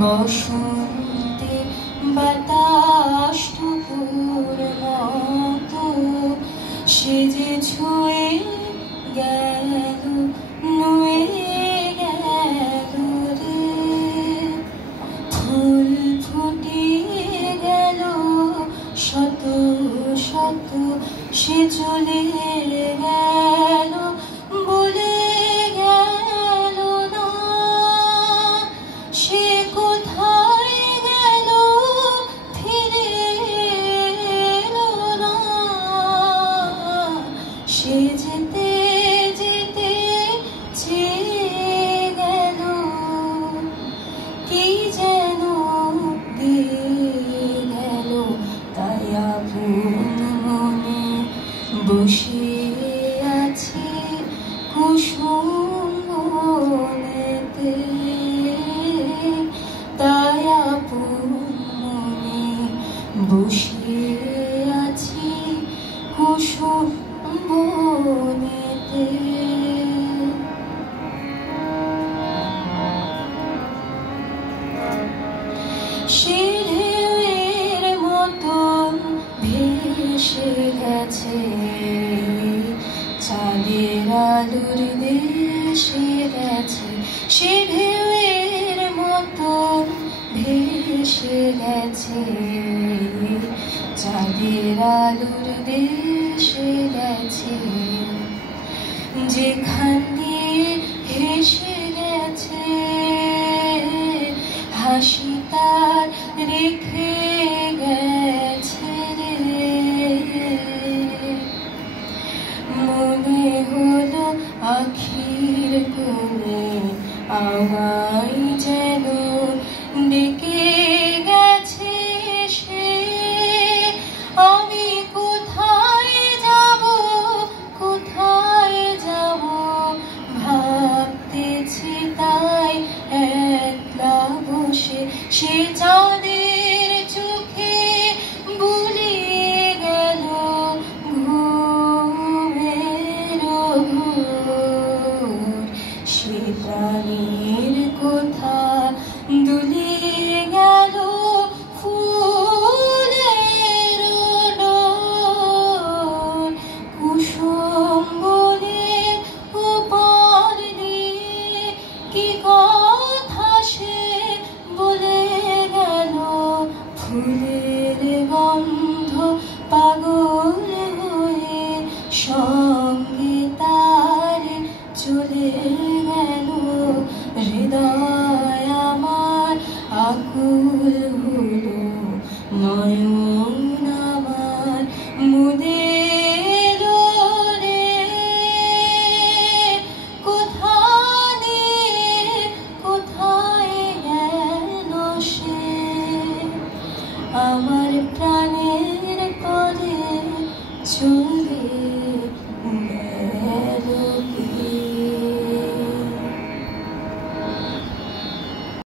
বসন্তে বাতাসটুকুর মতো সে যে ছুঁয়ে গেল নুয়ে গেল রে, ফুল ফুটিয়ে গেল শত শত, সে চলে গেল বলে গেল না সে কোথায় গেল, ফিরে এলো না। সে যেতে যেতে চেয়ে গেল কি যেন দিয়ে গেল, তাই আপন মনে বসে আছে কুসুম বনেতে, তাই আপন মনে বসে আছি কুসুম বনেতে। সে ঢেউয়ের মতন ভেসে গেছে চাঁদের আলোর দেশে গেছে, সে ঢেউয়ের মতন ভেসে গেছে চাঁদের আলোর দেশে গেছে, যেখান দিয়ে হেসে গেছে হাসি তার রেখে গেছে রে। মনে হলো আখির কোণে আমায় যেন ডেকে গেছে সে, আমি কোথায় যাব কোথায় যাব ভাবতেছি তাই একলা বসে, সে চাঁদের চোখে বুলিয়ে গেল ঘুমের ঘোর, সে প্রাণীর কথা দুলিয়ে গেল ফুলের ডোর, কুসুম বনের উপর দিয়ে কি কথা সে বলে গেল, ফুলের গন্ধ পাগল হয়ে সঙ্গে তার চলে গেল, হৃদয় আমার আকুল হলো নয়ন আমার মুদের রে, কোথায় গেল সে আমার প্রাণের পরে চলে